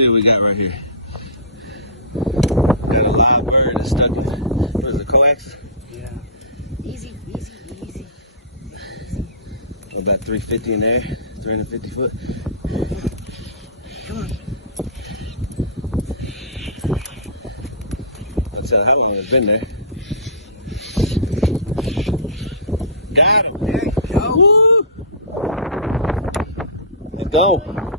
see what we got right here. Got a live bird that's stuck in, what is it, coax? Yeah. Easy. About 350 in there, 350 foot. Come on. I'll tell how long it's been there. Got him. There you go. Woo! Let's go.